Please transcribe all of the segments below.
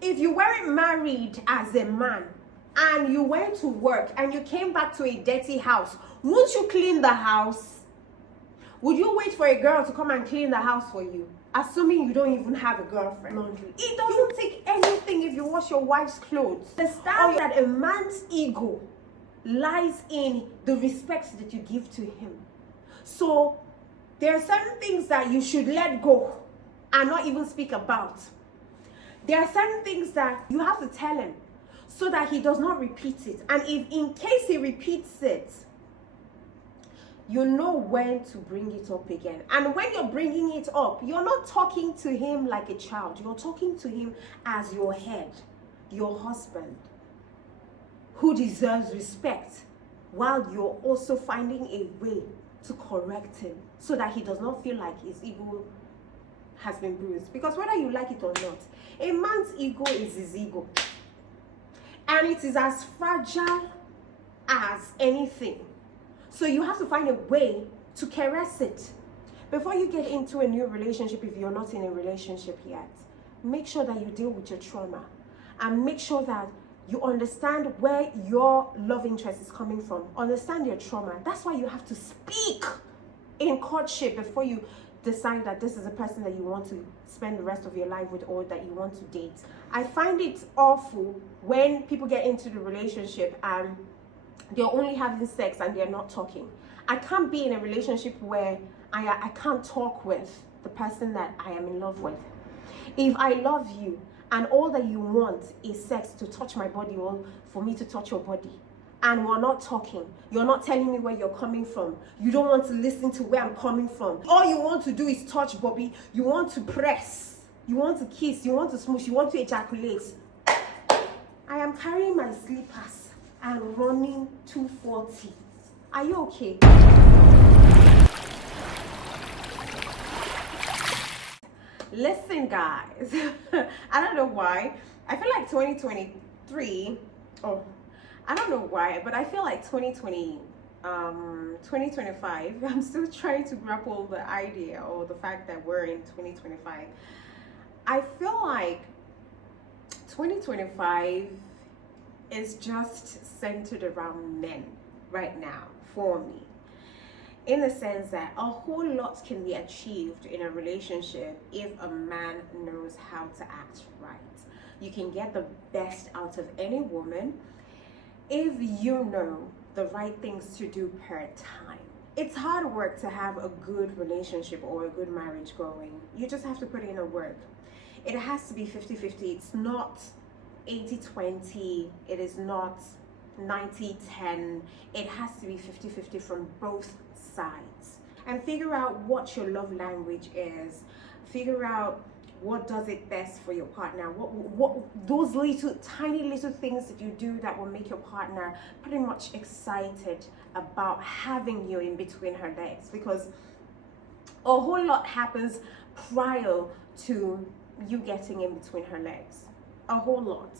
If you weren't married as a man and you went to work and you came back to a dirty house, won't you clean the house? Would you wait for a girl to come and clean the house for you? Assuming you don't even have a girlfriend. Laundry. It doesn't take anything if you wash your wife's clothes. Understand that a man's ego lies in the respect that you give to him. So there are certain things that you should let go and not even speak about. There are certain things that you have to tell him so that he does not repeat it. And if in case he repeats it, you know when to bring it up again. And when you're bringing it up, you're not talking to him like a child. You're talking to him as your head, your husband, who deserves respect, while you're also finding a way to correct him so that he does not feel like his ego has been bruised. Because whether you like it or not, a man's ego is his ego. And it is as fragile as anything. So you have to find a way to caress it. Before you get into a new relationship, if you're not in a relationship yet, make sure that you deal with your trauma. And make sure that you understand where your love interest is coming from. Understand your trauma. That's why you have to speak in courtship before you decide that this is a person that you want to spend the rest of your life with or that you want to date. I find it awful when people get into the relationship and they're only having sex and they're not talking. I can't be in a relationship where I can't talk with the person that I am in love with. If I love you and all that you want is sex, to touch my body or for me to touch your body, and we're not talking, you're not telling me where you're coming from, you don't want to listen to where I'm coming from, all you want to do is touch Bobby, you want to press, you want to kiss, you want to smoosh, you want to ejaculate. I am carrying my slippers and running 240. Are you okay? Listen, guys. I don't know why. I feel like 2023. Oh, I don't know why, but I feel like 2025. I'm still trying to grapple the idea or the fact that we're in 2025. I feel like 2025 is just centered around men right now for me, in the sense that a whole lot can be achieved in a relationship if a man knows how to act right. You can get the best out of any woman if you know the right things to do per time. It's hard work to have a good relationship or a good marriage going. You just have to put in a work. It has to be 50-50. It's not 80-20, it is not 90-10, it has to be 50-50 from both sides. And figure out what your love language is. Figure out what does it best for your partner. What those little, tiny little things that you do that will make your partner pretty much excited about having you in between her legs. Because a whole lot happens prior to you getting in between her legs. A whole lot.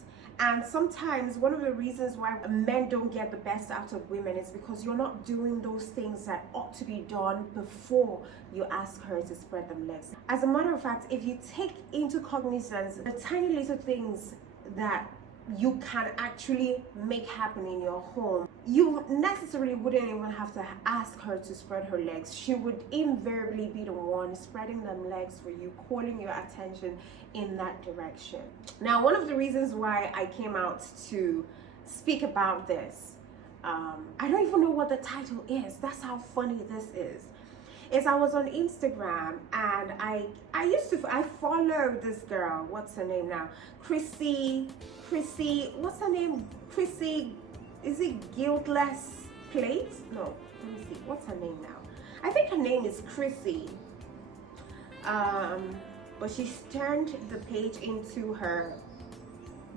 And sometimes one of the reasons why men don't get the best out of women is because you're not doing those things that ought to be done before you ask her to spread them legs. As a matter of fact, if you take into cognizance the tiny little things that you can actually make happen in your home, you necessarily wouldn't even have to ask her to spread her legs. She would invariably be the one spreading them legs for you, calling your attention in that direction. Now, one of the reasons why I came out to speak about this, I don't even know what the title is. That's how funny this is I was on Instagram and I follow this girl. What's her name now? Chrissy, what's her name? Chrissy, is it Guiltless Plate? No, let me see. What's her name now? I think her name is Chrissy. But she's turned the page into her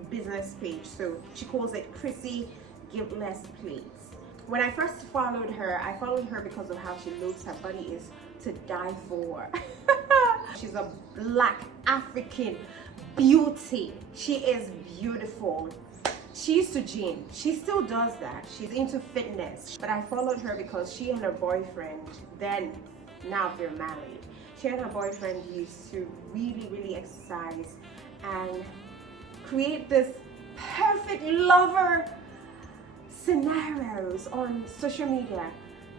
business page. So she calls it Chrissy Guiltless Plates. When I first followed her, I followed her because of how she looks. Her body is to die for. She's a Black African beauty. She is beautiful. She used to gym. She still does that. She's into fitness. But I followed her because she and her boyfriend, now they're married, she and her boyfriend used to really exercise and create this perfect lover scenarios on social media.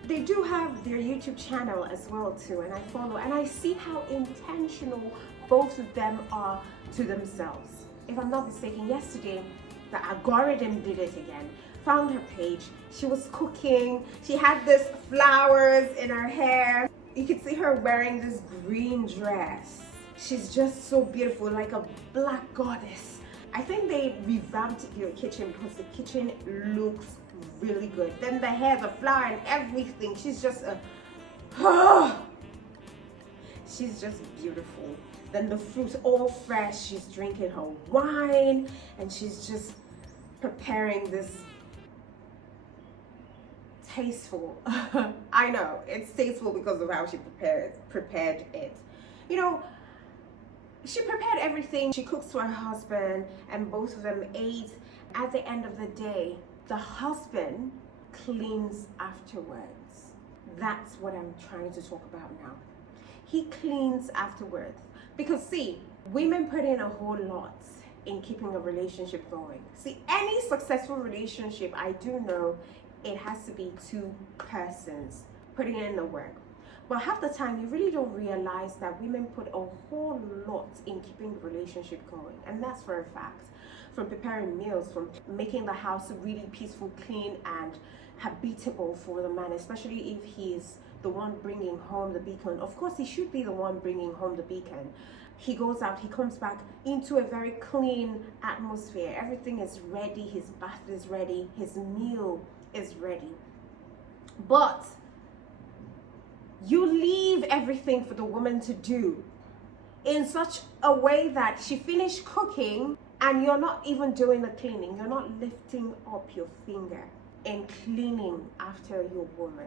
They do have their YouTube channel as well too, and I follow, and I see how intentional both of them are to themselves. If I'm not mistaken, yesterday the algorithm did it again. Found her page, she was cooking, she had this flowers in her hair. You could see her wearing this green dress. She's just so beautiful, like a black goddess. I think they revamped your kitchen because the kitchen looks really good. Then the hair, the flower, and everything. She's just she's just beautiful. Then the fruit all fresh. She's drinking her wine and she's just preparing this tasteful. I know it's tasteful because of how she prepared it. You know, she prepared everything. She cooks for her husband and both of them ate. At the end of the day, the husband cleans afterwards. That's what I'm trying to talk about now. He cleans afterwards. Because see, women put in a whole lot in keeping a relationship going. See, any successful relationship, I do know it has to be two persons putting in the work. But half the time, you really don't realize that women put a whole lot in keeping the relationship going. And that's for a fact. From preparing meals, from making the house really peaceful, clean, and habitable for the man, especially if he's the one bringing home the beacon. Of course, he should be the one bringing home the beacon. He goes out, he comes back into a very clean atmosphere. Everything is ready, his bath is ready, his meal is ready. But you leave everything for the woman to do in such a way that she finished cooking and you're not even doing the cleaning. You're not lifting up your finger and cleaning after your woman.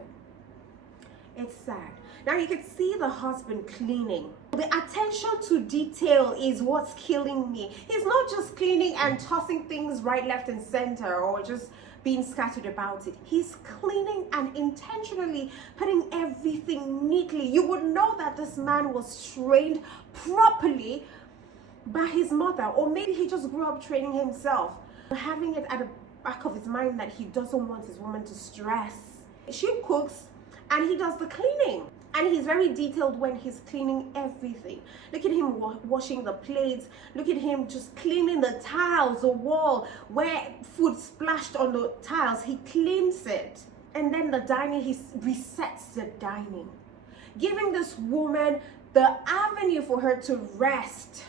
It's sad. Now you can see the husband cleaning. The attention to detail is what's killing me. He's not just cleaning and tossing things right, left, and center, or just being scattered about it. He's cleaning and intentionally putting everything neatly. You would know that this man was trained properly by his mother, or maybe he just grew up training himself, having it at the back of his mind that he doesn't want his woman to stress. She cooks and he does the cleaning, and he's very detailed when he's cleaning everything. Look at him washing the plates. Look at him just cleaning the tiles, the wall where food splashed on the tiles. He cleans it. And then the dining, he resets the dining, giving this woman the avenue for her to rest.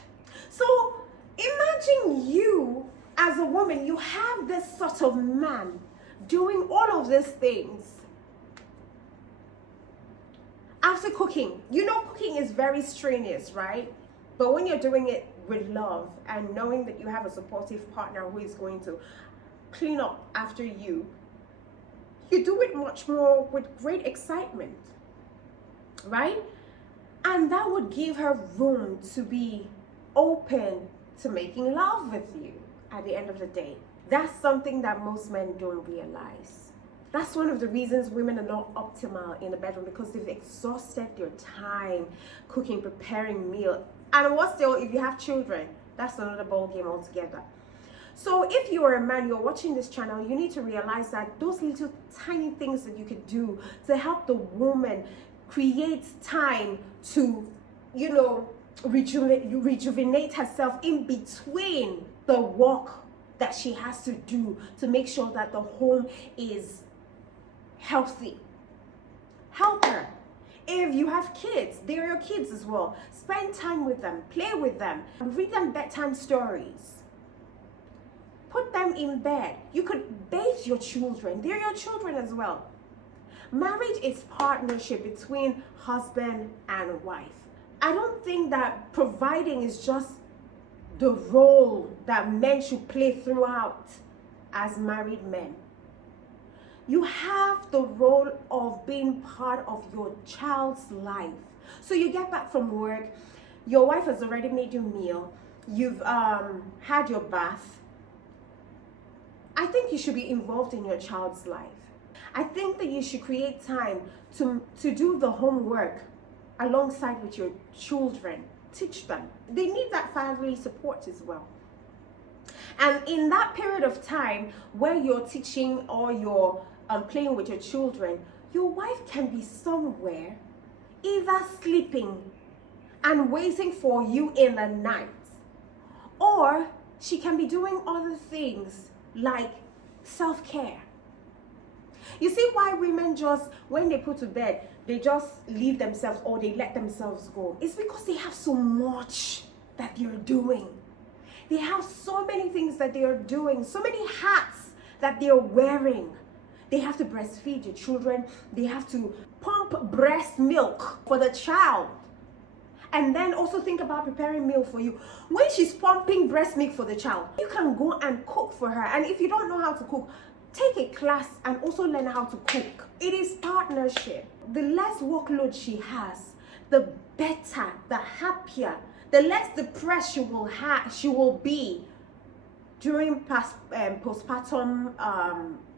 So imagine you as a woman, you have this sort of man doing all of these things. After cooking, you know cooking is very strenuous, right? But when you're doing it with love and knowing that you have a supportive partner who is going to clean up after you, you do it much more with great excitement, right? And that would give her room to be open to making love with you at the end of the day. That's something that most men don't realize. That's one of the reasons women are not optimal in the bedroom, because they've exhausted their time cooking, preparing meal. And what's still, if you have children, that's another ball game altogether. So if you are a man, you're watching this channel, you need to realize that those little tiny things that you could do to help the woman create time to, you know, rejuvenate herself in between the work that she has to do to make sure that the home is healthy. Help her. If you have kids, they're your kids as well. Spend time with them, play with them, read them bedtime stories. Put them in bed. You could bathe your children. They're your children as well. Marriage is partnership between husband and wife. I don't think that providing is just the role that men should play throughout as married men. You have the role of being part of your child's life. So you get back from work, your wife has already made your meal, you've had your bath. I think you should be involved in your child's life. I think that you should create time to do the homework alongside with your children. Teach them. They need that family support as well. And in that period of time where you're teaching or you're playing with your children, your wife can be somewhere either sleeping and waiting for you in the night, or she can be doing other things like self-care. You see why women just, when they put to bed, they just leave themselves or they let themselves go? It's because they have so much that they're doing. They have so many things that they are doing, so many hats that they're wearing. They have to breastfeed your children. They have to pump breast milk for the child. And then also think about preparing meal for you. When she's pumping breast milk for the child, you can go and cook for her. And if you don't know how to cook, take a class and also learn how to cook. It is partnership. The less workload she has, the better, the happier, the less depressed she will be during postpartum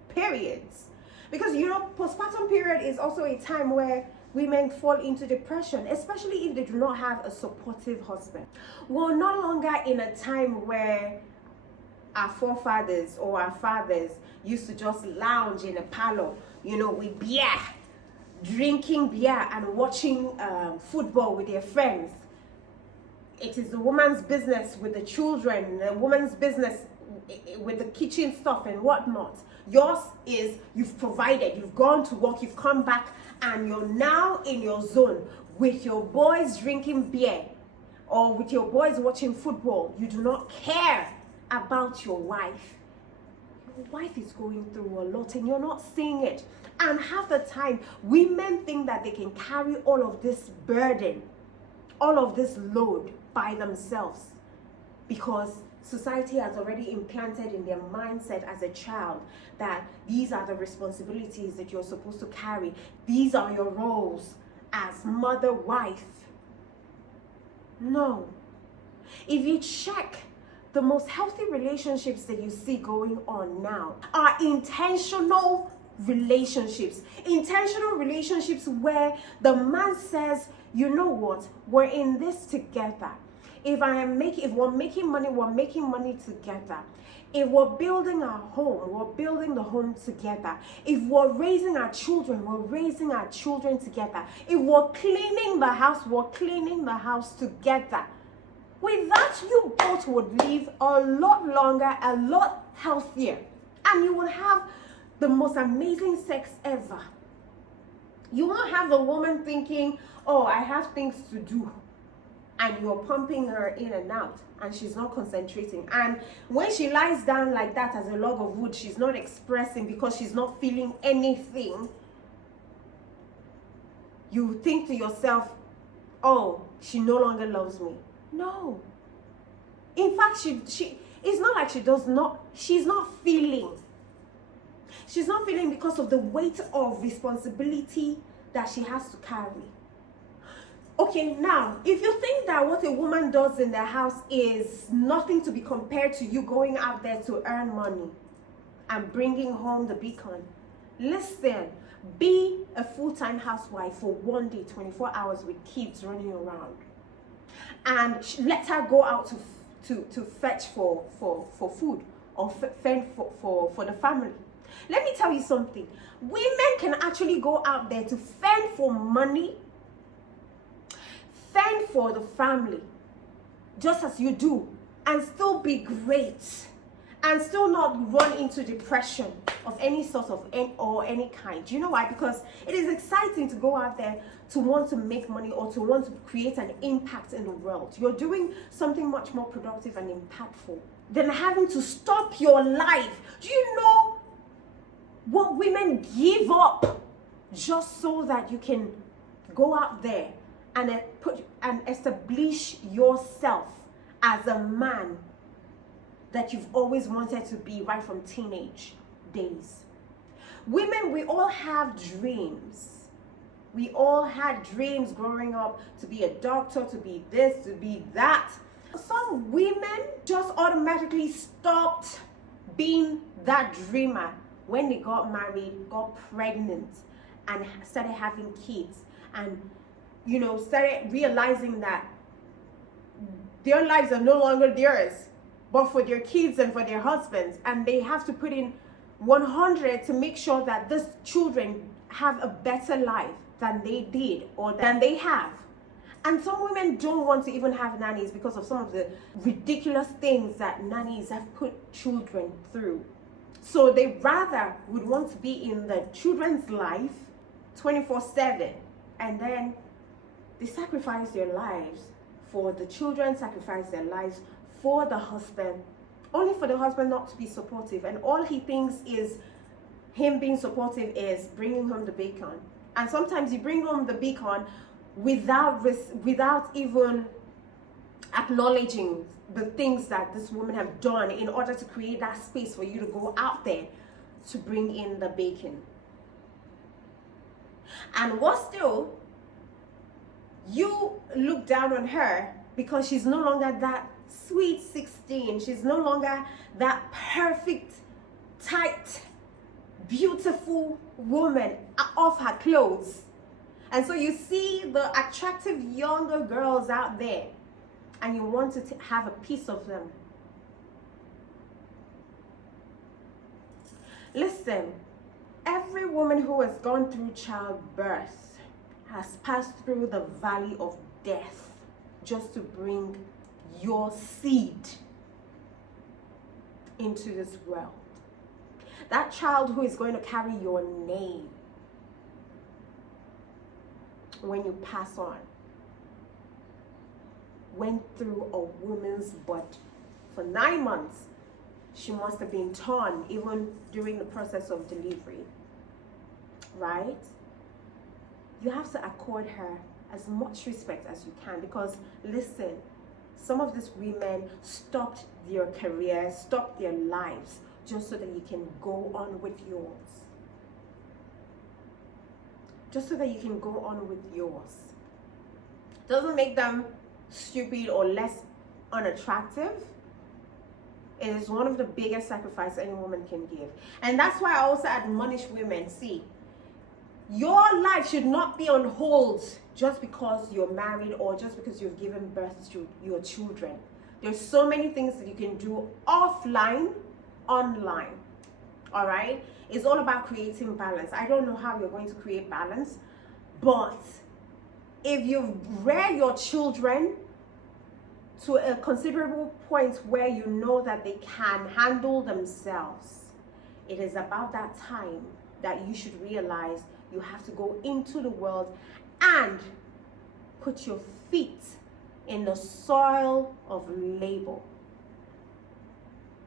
periods. Because postpartum period is also a time where women fall into depression, especially if they do not have a supportive husband. We're no longer in a time where our forefathers or our fathers used to just lounge in a parlor, with beer, drinking beer and watching football with their friends. It is the woman's business with the children, the woman's business with the kitchen stuff and whatnot. Yours is you've provided, you've gone to work, you've come back, and you're now in your zone with your boys drinking beer or with your boys watching football. You do not care about your wife. Your wife is going through a lot and you're not seeing it. And half the time, women think that they can carry all of this burden, all of this load by themselves, because society has already implanted in their mindset as a child that these are the responsibilities that you're supposed to carry. These are your roles as mother, wife. No. If you check, the most healthy relationships that you see going on now are intentional relationships. Intentional relationships where the man says, you know what, we're in this together. If we're making money, we're making money together. If we're building our home, we're building the home together. If we're raising our children, we're raising our children together. If we're cleaning the house, we're cleaning the house together. With that, you both would live a lot longer, a lot healthier, and you will have the most amazing sex ever. You won't have the woman thinking, oh, I have things to do, and you're pumping her in and out and she's not concentrating. And when she lies down like that as a log of wood, she's not expressing because she's not feeling anything. You think to yourself, oh, she no longer loves me. No. In fact, it's not like she's not feeling. She's not feeling because of the weight of responsibility that she has to carry. Okay, now, if you think that what a woman does in the house is nothing to be compared to you going out there to earn money and bringing home the beacon, listen, be a full-time housewife for one day, 24 hours with kids running around. And let her go out to fetch for food or fend for the family. Let me tell you something. Women can actually go out there to fend for money, fend for the family, just as you do, and still be great, and still not run into depression of any sort of any kind. Do you know why? Because it is exciting to go out there to want to make money or to want to create an impact in the world. You're doing something much more productive and impactful than having to stop your life. Do you know what women give up just so that you can go out there and establish yourself as a man that you've always wanted to be right from teenage days? Women, we all have dreams. We all had dreams growing up to be a doctor, to be this, to be that. Some women just automatically stopped being that dreamer when they got married, got pregnant, and started having kids, and started realizing that their lives are no longer theirs. but for their kids and for their husbands, and they have to put in 100 to make sure that these children have a better life than they did or than they have. And some women don't want to even have nannies because of some of the ridiculous things that nannies have put children through. So they rather would want to be in the children's life 24/7, and then they sacrifice their lives for the children, sacrifice their lives for the husband, only for the husband not to be supportive. And all he thinks is him being supportive is bringing home the bacon. And sometimes you bring home the bacon without even acknowledging the things that this woman have done in order to create that space for you to go out there to bring in the bacon. And what still, you look down on her because she's no longer that sweet 16. She's no longer that perfect, tight, beautiful woman off her clothes. And so you see the attractive younger girls out there and you want to have a piece of them. Listen, every woman who has gone through childbirth has passed through the valley of death just to bring your seed into this world. That child who is going to carry your name when you pass on went through a woman's butt for 9 months. She must have been torn even during the process of delivery, right? You have to accord her as much respect as you can, because listen, some of these women stopped their careers, stopped their lives just so that you can go on with yours. Just so that you can go on with yours. Doesn't make them stupid or less unattractive. It is one of the biggest sacrifices any woman can give. And that's why I also admonish women, see, your life should not be on hold just because you're married or just because you've given birth to your children. There's so many things that you can do offline, online. All right? It's all about creating balance. I don't know how you're going to create balance, but if you've reared your children to a considerable point where you know that they can handle themselves, it is about that time that you should realize you have to go into the world and put your feet in the soil of labor.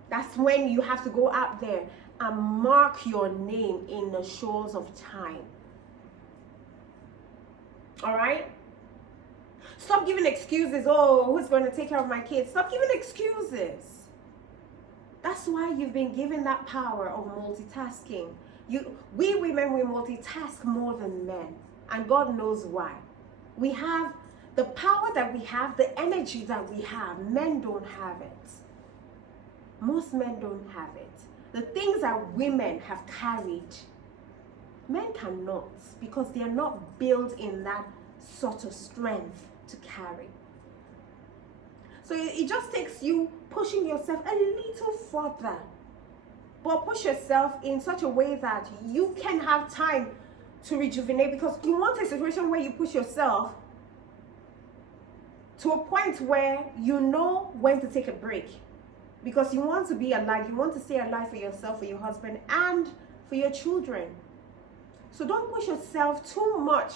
That's when you have to go out there and mark your name in the shores of time. All right? Stop giving excuses. Oh, who's going to take care of my kids? Stop giving excuses. That's why you've been given that power of multitasking. We women, we multitask more than men. And God knows why. We have the power that we have, the energy that we have. Men don't have it. Most men don't have it. The things that women have carried, men cannot, because they are not built in that sort of strength to carry. So it just takes you pushing yourself a little further, but push yourself in such a way that you can have time to rejuvenate, because you want a situation where you push yourself to a point where you know when to take a break, because you want to be alive. You want to stay alive for yourself, for your husband, and for your children. So don't push yourself too much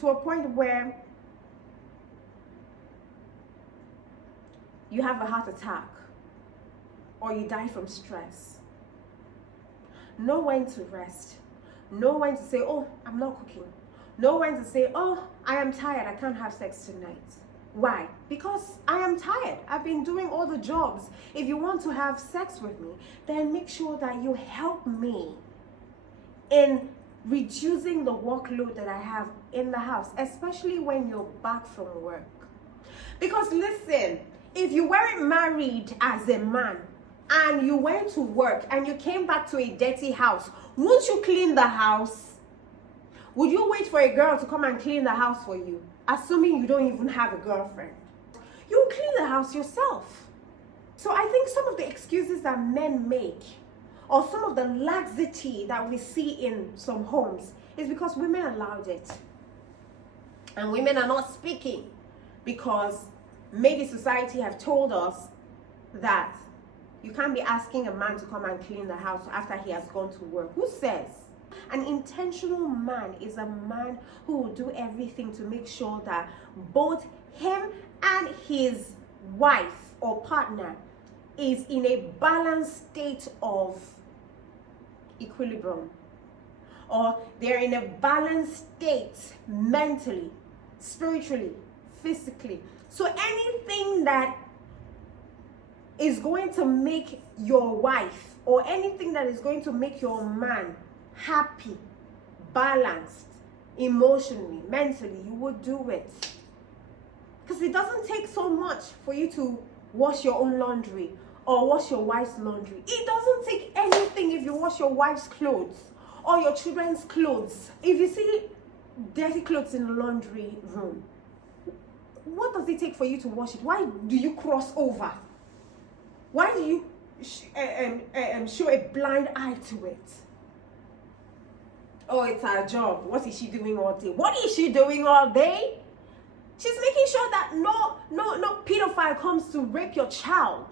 to a point where you have a heart attack or you die from stress. Know when to rest. Know when to say, oh, I'm not cooking. Know when to say, oh, I am tired, I can't have sex tonight. Why? Because I am tired. I've been doing all the jobs. If you want to have sex with me, then make sure that you help me in reducing the workload that I have in the house, especially when you're back from work. Because listen, if you weren't married as a man and you went to work and you came back to a dirty house, won't you clean the house? Would you wait for a girl to come and clean the house for you? Assuming you don't even have a girlfriend. You clean the house yourself. So I think some of the excuses that men make, or some of the laxity that we see in some homes, is because women allowed it. And women are not speaking because maybe society have told us that you can't be asking a man to come and clean the house after he has gone to work. Who says? An intentional man is a man who will do everything to make sure that both him and his wife or partner is in a balanced state of equilibrium, or they're in a balanced state mentally, spiritually, physically. So anything that is going to make your wife, or anything that is going to make your man happy, balanced, emotionally, mentally, you would do it. Because it doesn't take so much for you to wash your own laundry or wash your wife's laundry. It doesn't take anything if you wash your wife's clothes or your children's clothes. If you see dirty clothes in the laundry room, what does it take for you to wash it? Why do you cross over? Why do you show a blind eye to it? Oh, it's her job. What is she doing all day? What is she doing all day? She's making sure that no pedophile comes to rape your child.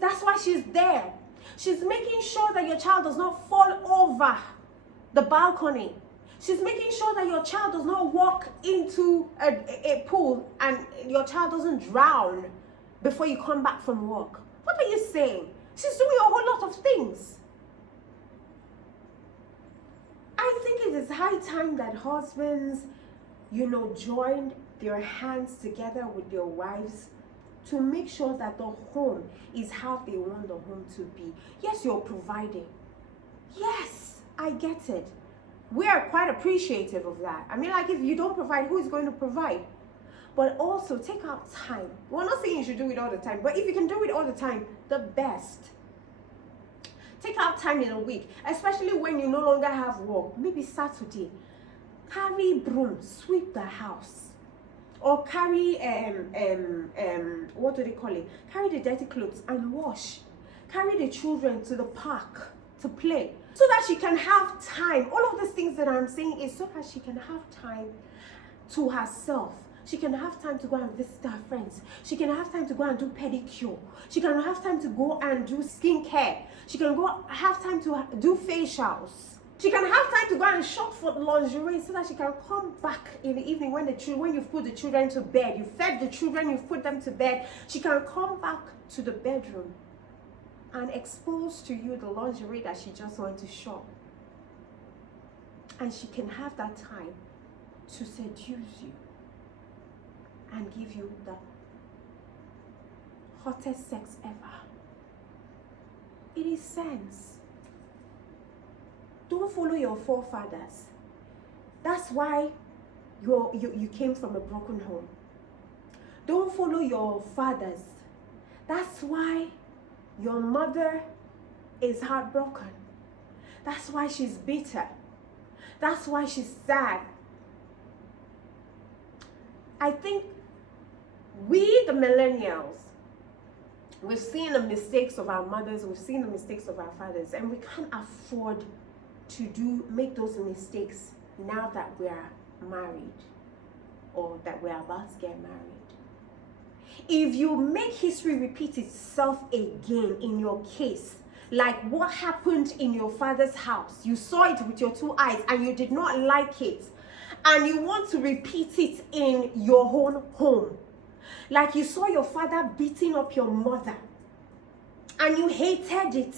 That's why she's there. She's making sure that your child does not fall over the balcony. She's making sure that your child does not walk into a pool and your child doesn't drown before you come back from work. What are you saying? She's doing a whole lot of things. I think it is high time that husbands, join their hands together with their wives to make sure that the home is how they want the home to be. Yes, you're providing. Yes, I get it. We are quite appreciative of that. I mean, like, if you don't provide, who is going to provide? But also take out time. We're not saying you should do it all the time, but if you can do it all the time, the best. Take out time in a week, especially when you no longer have work. Maybe Saturday, carry broom, sweep the house. Or carry, what do they call it? Carry the dirty clothes and wash. Carry the children to the park to play, so that she can have time. All of these things that I'm saying is so that she can have time to herself. She can have time to go and visit her friends. She can have time to go and do pedicure. She can have time to go and do skincare. She can have time to do facials. She can have time to go and shop for lingerie so that she can come back in the evening when you've put the children to bed. You've fed the children, you've put them to bed. She can come back to the bedroom and expose to you the lingerie that she just went to shop. And she can have that time to seduce you and give you the hottest sex ever. It is sense. Don't follow your forefathers. That's why you came from a broken home. Don't follow your fathers. That's why your mother is heartbroken. That's why she's bitter. That's why she's sad. I think we, the millennials, we've seen the mistakes of our mothers, we've seen the mistakes of our fathers, and we can't afford to make those mistakes now that we are married or that we're about to get married. If you make history repeat itself again in your case, like what happened in your father's house, you saw it with your two eyes and you did not like it, and you want to repeat it in your own home, like you saw your father beating up your mother and you hated it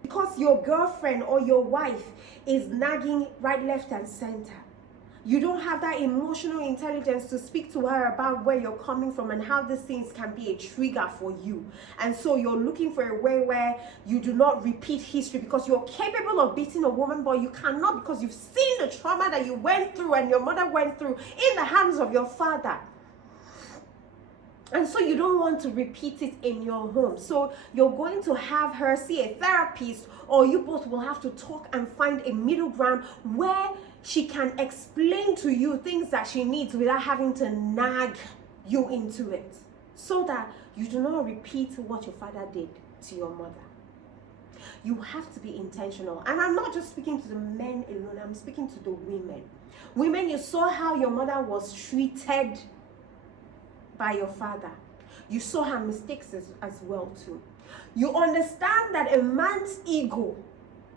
because your girlfriend or your wife is nagging right, left, and center. You don't have that emotional intelligence to speak to her about where you're coming from and how these things can be a trigger for you. And so you're looking for a way where you do not repeat history, because you're capable of beating a woman, but you cannot because you've seen the trauma that you went through and your mother went through in the hands of your father. And so you don't want to repeat it in your home. So you're going to have her see a therapist, or you both will have to talk and find a middle ground where she can explain to you things that she needs without having to nag you into it. so that you do not repeat what your father did to your mother. You have to be intentional. And I'm not just speaking to the men alone, I'm speaking to the women. Women, you saw how your mother was treated by your father. You saw her mistakes as well too. You understand that a man's ego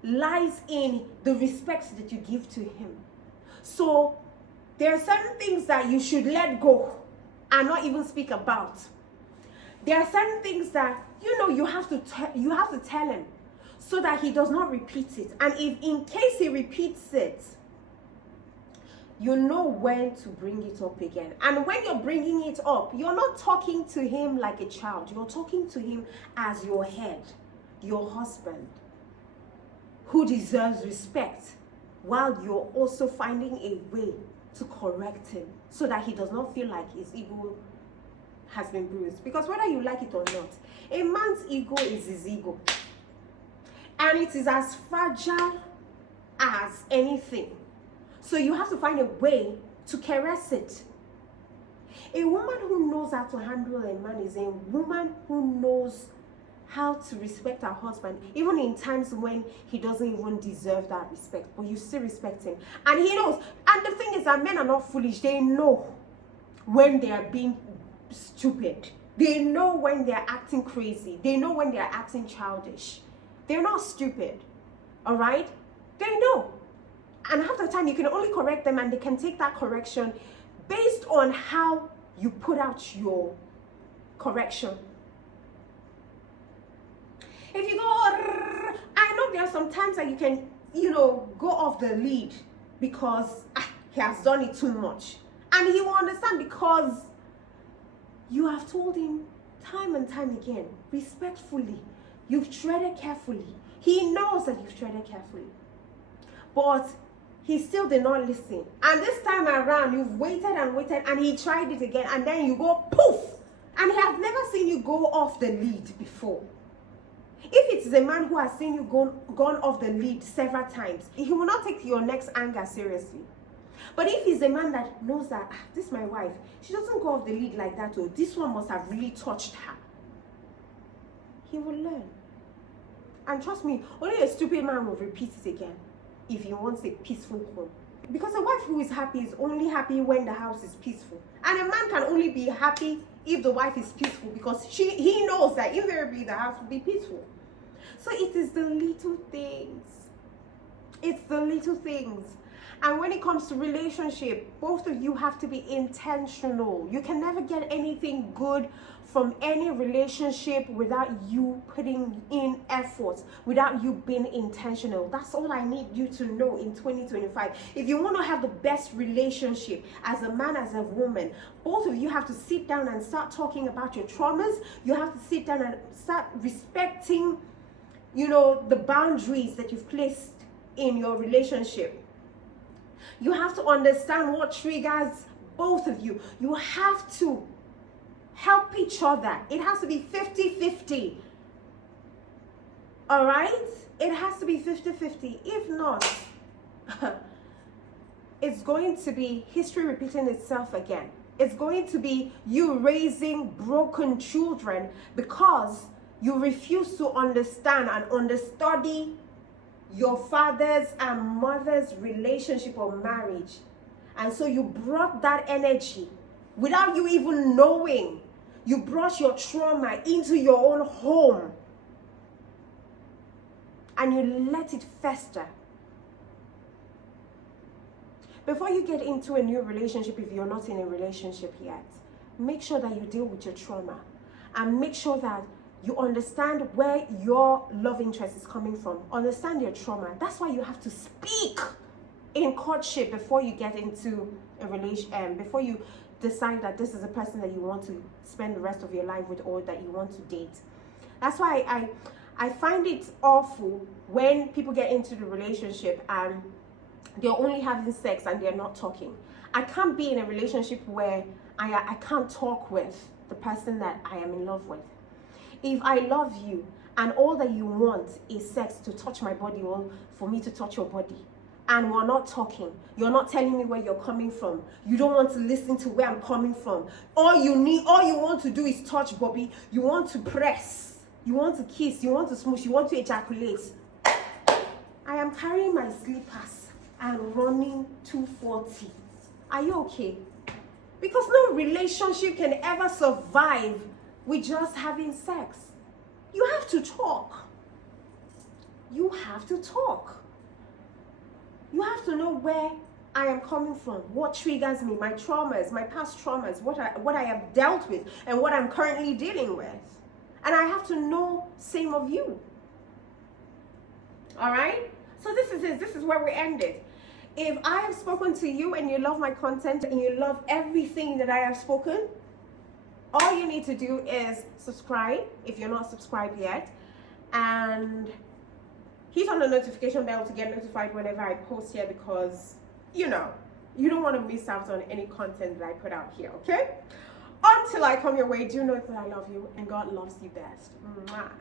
lies in the respect that you give to him. So there are certain things that you should let go and not even speak about. There are certain things that you have to tell him so that he does not repeat it. And if in case he repeats it, you know when to bring it up again. And when you're bringing it up, you're not talking to him like a child. You're talking to him as your head, your husband, who deserves respect, while you're also finding a way to correct him so that he does not feel like his ego has been bruised. Because whether you like it or not, a man's ego is his ego. And it is as fragile as anything. So you have to find a way to caress it. A woman who knows how to handle a man is a woman who knows how to respect her husband, even in times when he doesn't even deserve that respect, but you still respect him. And he knows. And the thing is that men are not foolish. They know when they are being stupid. They know when they are acting crazy. They know when they are acting childish. They're not stupid. All right? They know. And half the time you can only correct them, and they can take that correction based on how you put out your correction. If you go, I know there are some times that you can, go off the lead because he has done it too much. And he will understand because you have told him time and time again, respectfully, you've treaded carefully. He knows that you've treaded carefully. But he still did not listen. And this time around, you've waited and waited, and he tried it again, and then you go poof. And he has never seen you go off the lead before. If it is a man who has seen you gone off the lead several times, he will not take your next anger seriously. But if he's a man that knows that, this is my wife, she doesn't go off the lead like that, or this one must have really touched her, he will learn. And trust me, only a stupid man will repeat it again if he wants a peaceful home. Because a wife who is happy is only happy when the house is peaceful. And a man can only be happy if the wife is peaceful, because he knows that invariably the house will be peaceful. So it is the little things. It's the little things. And when it comes to relationship, both of you have to be intentional. You can never get anything good from any relationship without you putting in effort, without you being intentional. That's all I need you to know in 2025. If you want to have the best relationship as a man, as a woman, both of you have to sit down and start talking about your traumas. You have to sit down and start respecting, the boundaries that you've placed in your relationship. You have to understand what triggers both of you. You have to help each other. It has to be 50-50. All right? It has to be 50-50. If not, it's going to be history repeating itself again. It's going to be you raising broken children because you refuse to understand and understudy your father's and mother's relationship or marriage. And so you brought that energy without you even knowing. You brought your trauma into your own home and you let it fester. Before you get into a new relationship, if you're not in a relationship yet, make sure that you deal with your trauma and make sure that you understand where your love interest is coming from. Understand your trauma. That's why you have to speak in courtship before you get into a relationship, before you decide that this is a person that you want to spend the rest of your life with or that you want to date. That's why I find it awful when people get into the relationship and they're only having sex and they're not talking. I can't be in a relationship where I can't talk with the person that I am in love with. If I love you and all that you want is sex, to touch my body or for me to touch your body, and we're not talking. You're not telling me where you're coming from. You don't want to listen to where I'm coming from. All you want to do is touch Bobby. You want to press. You want to kiss. You want to smoosh. You want to ejaculate. I am carrying my slippers and running 240. Are you okay? Because no relationship can ever survive with just having sex. You have to talk. You have to talk. You have to know where I am coming from, what triggers me, my traumas, my past traumas, what I have dealt with, and what I'm currently dealing with. And I have to know same of you. All right? So this is it. This is where we ended. If I have spoken to you and you love my content and you love everything that I have spoken, all you need to do is subscribe if you're not subscribed yet, and hit on the notification bell to get notified whenever I post here, because, you know, you don't want to miss out on any content that I put out here, okay? Until I come your way, do know that I love you and God loves you best. Mwah.